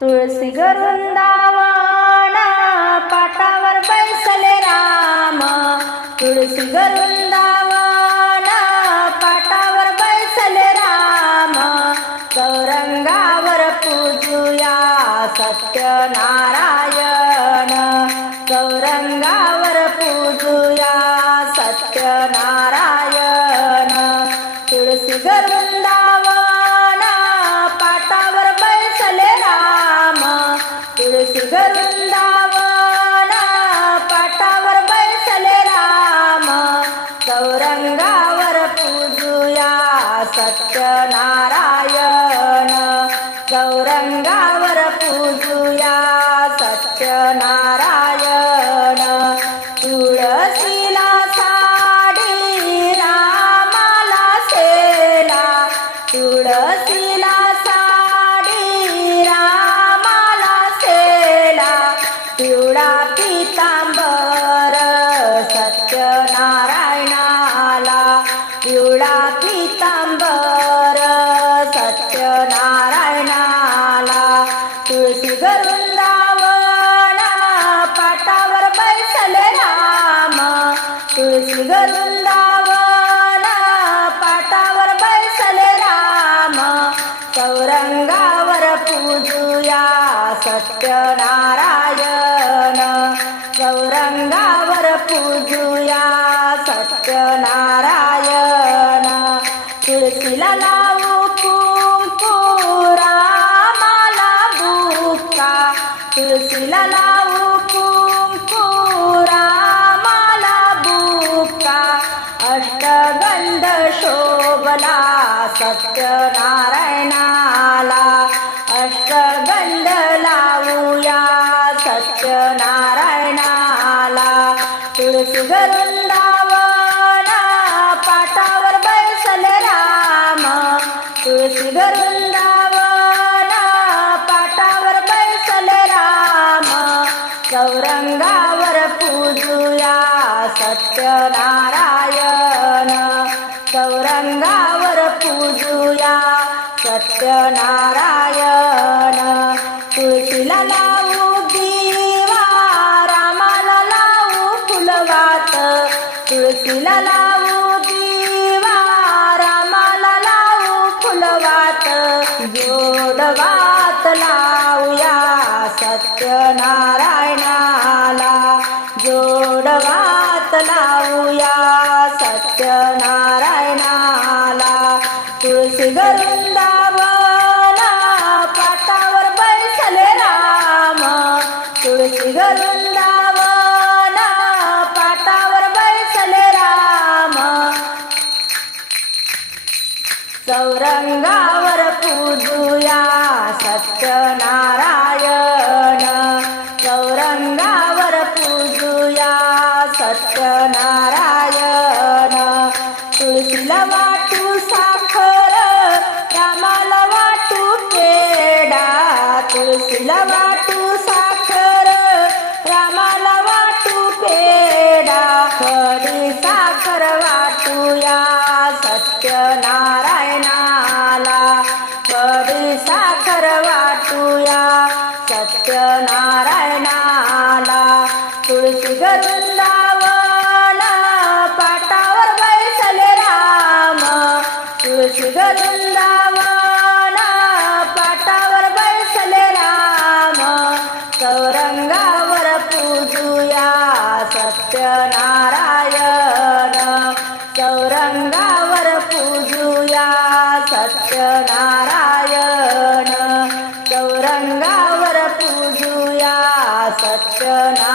तुळसी वृंदावन पाटावर बैसले राम. तुळसी वृंदावन पाटावर बैसले राम. चौरंगावर पूजूया सत्यनारायण. चौरंगावर पूजूया सत्यनारायण. तुळसी गरुंद सत्यनारायण चौरंगावर वृंदावन पाटावर बैसले राम. चौरंगावर पूजुया सत्यनारायण. चौरंगावर पूजुया सत्यनारायण. तुळशीला लावू कुंकू रामाला बुक्का. तुळशीला लावू कुंकू रामाला सत्यनारायणाला अष्टगंध लावूया. सत्यनारायणाला तुळशी वृंदावन पाटावर बैसले राम. तुळशी वृंदावन पाटावर बैसले राम. चौरंगावर पूजूया सत्यनारायण सत्यनारायण तुळशीला लावू दिवा रामाला लावू फुलवात तुळशीला लावू दिवा रामाला लावू फुलवात जोडवात लावूया सत्यनारायणाला जोडवात लावूया सत्यनारायणाला तुळशी वृंदावन तुळशी वृंदावन पाटावर बैसले राम. चौरंगावर पूजूया सत्यनारायण. साखरी साखर वाटूया सत्यनारायणाला. खडी साखर वाटूया सत्यनारायणा चौरंगावर पूजूया सत्यनारायण. चौरंगावर पूजूया सत्यनारायण.